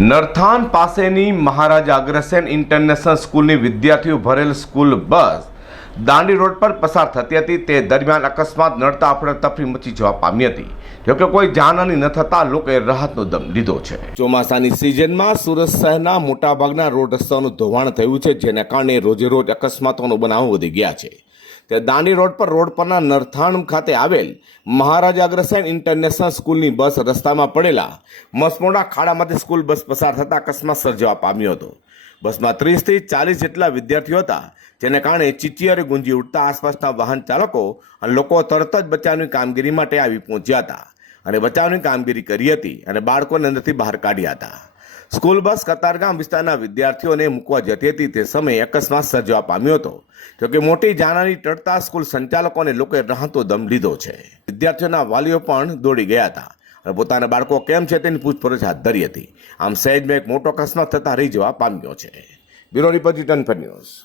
નરથાન પાસેની મહારાજા અગ્રસેન ઇન્ટરનેશનલ સ્કૂલની વિદ્યાર્થીઓ ભરેલ સ્કૂલ બસ દાંડી રોડ પર પસાર થતી હતી. તે દરમિયાન અકસ્માત નડતા અફડાતફરી મચી જવા પામી હતી. જોકે કોઈ જાનહાની ન થતાં લોકોએ રાહતનો દમ લીધો છે. ચોમાસાની સિઝનમાં સુરત શહેરના મોટાભાગના રોડ રસ્તાઓનું ધોવાણ થયું છે, જેના કારણે રોજે રોજ અકસ્માતોનો બનાવો વધી ગયા છે. તે દાંડી રોડ પર રોડ પરના નરથાણ ખાતે આવેલ મહારાજા અગ્રસેન ઇન્ટરનેશનલ સ્કૂલની બસ રસ્તામાં પડેલા મસમોડા ખાડામાંથી સ્કૂલ બસ પસાર થતાં અકસ્માત સર્જવા પામ્યો હતો. બસમાં ત્રીસથી ચાલીસ જેટલા વિદ્યાર્થીઓ હતા, જેને કારણે ચીચીયારે ગુંજી ઉઠતા આસપાસના વાહન ચાલકો અને લોકો તરત જ બચાવની કામગીરી માટે આવી પહોંચ્યા હતા અને બચાવની કામગીરી કરી હતી અને બાળકોને અંદરથી બહાર કાઢ્યા હતા. સ્કૂલ બસ કતારગામ વિસ્તારના વિદ્યાર્થીઓને મૂકવા જતી હતી. તે સમયે અકસ્માત સર્જવા પામ્યો હતો. જોકે મોટી જાનહાની ટળતા સ્કૂલ સંચાલકો અને લોકોએ રાહતો દમ લીધો છે. વિદ્યાર્થીઓના વાલીઓ પણ દોડી ગયા હતા અને પોતાના બાળકો કેમ છે તેની પૂછપરછ હાથ ધરી હતી. આમ સહેજમાં એક મોટો અકસ્માત થતા રહી જવા પામ્યો છે. Bureau report return for news.